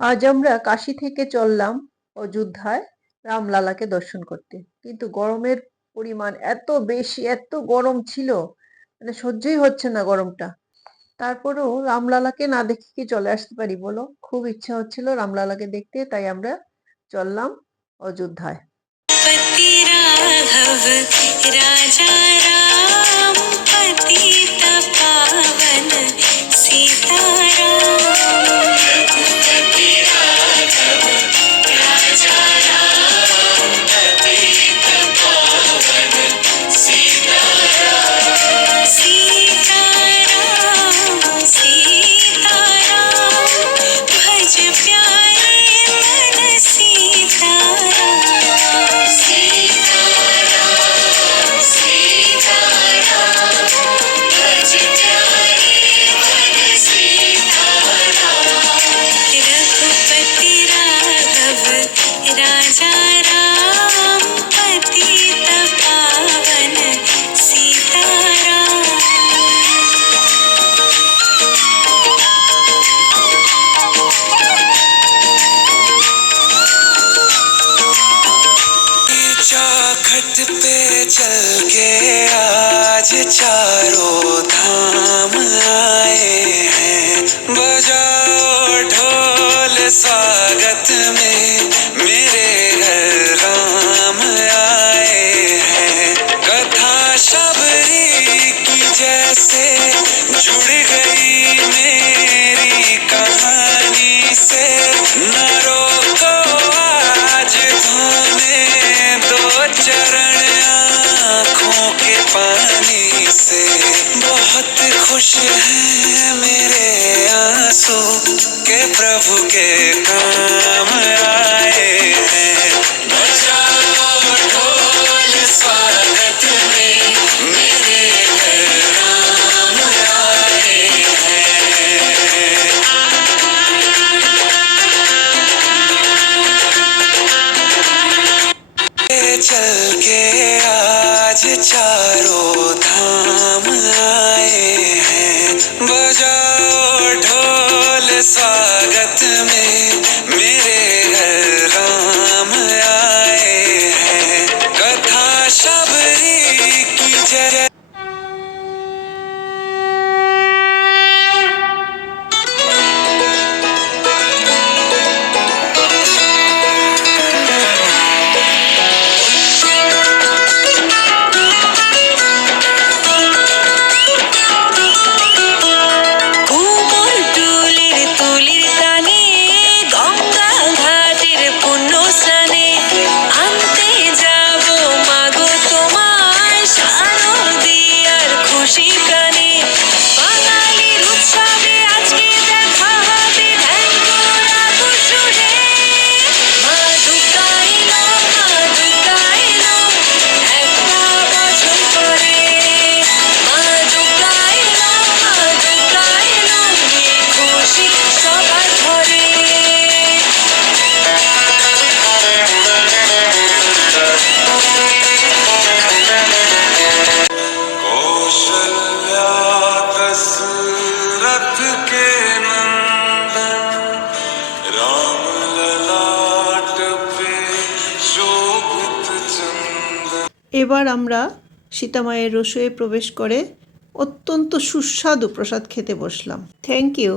আজ আমরা কাশি থেকে চললাম অযোধ্যায় রামলালাকে দর্শন করতে। কিন্তু গরমের পরিমাণ এত বেশি, এত গরম ছিল মানে সহ্যই হচ্ছে না গরমটা। তারপরেও রামলালাকে না দেখে কি চলে আসতে পারি বলো? খুব ইচ্ছা হচ্ছিল রামলালাকে দেখতে, তাই আমরা চললাম অযোধ্যায়। पति चारों धाम आए हैं। बजाओ ढोल स्वागत आँखों के पानी से। बहुत खुश है मेरे आँसू के प्रभु के काम। चारों धाम आए हैं। बजाओ ढोल स्वागत में मेरे এবার আমরা সীতামায়ের রসুয়ে প্রবেশ করে অত্যন্ত সুস্বাদু প্রসাদ খেতে বসলাম। Thank you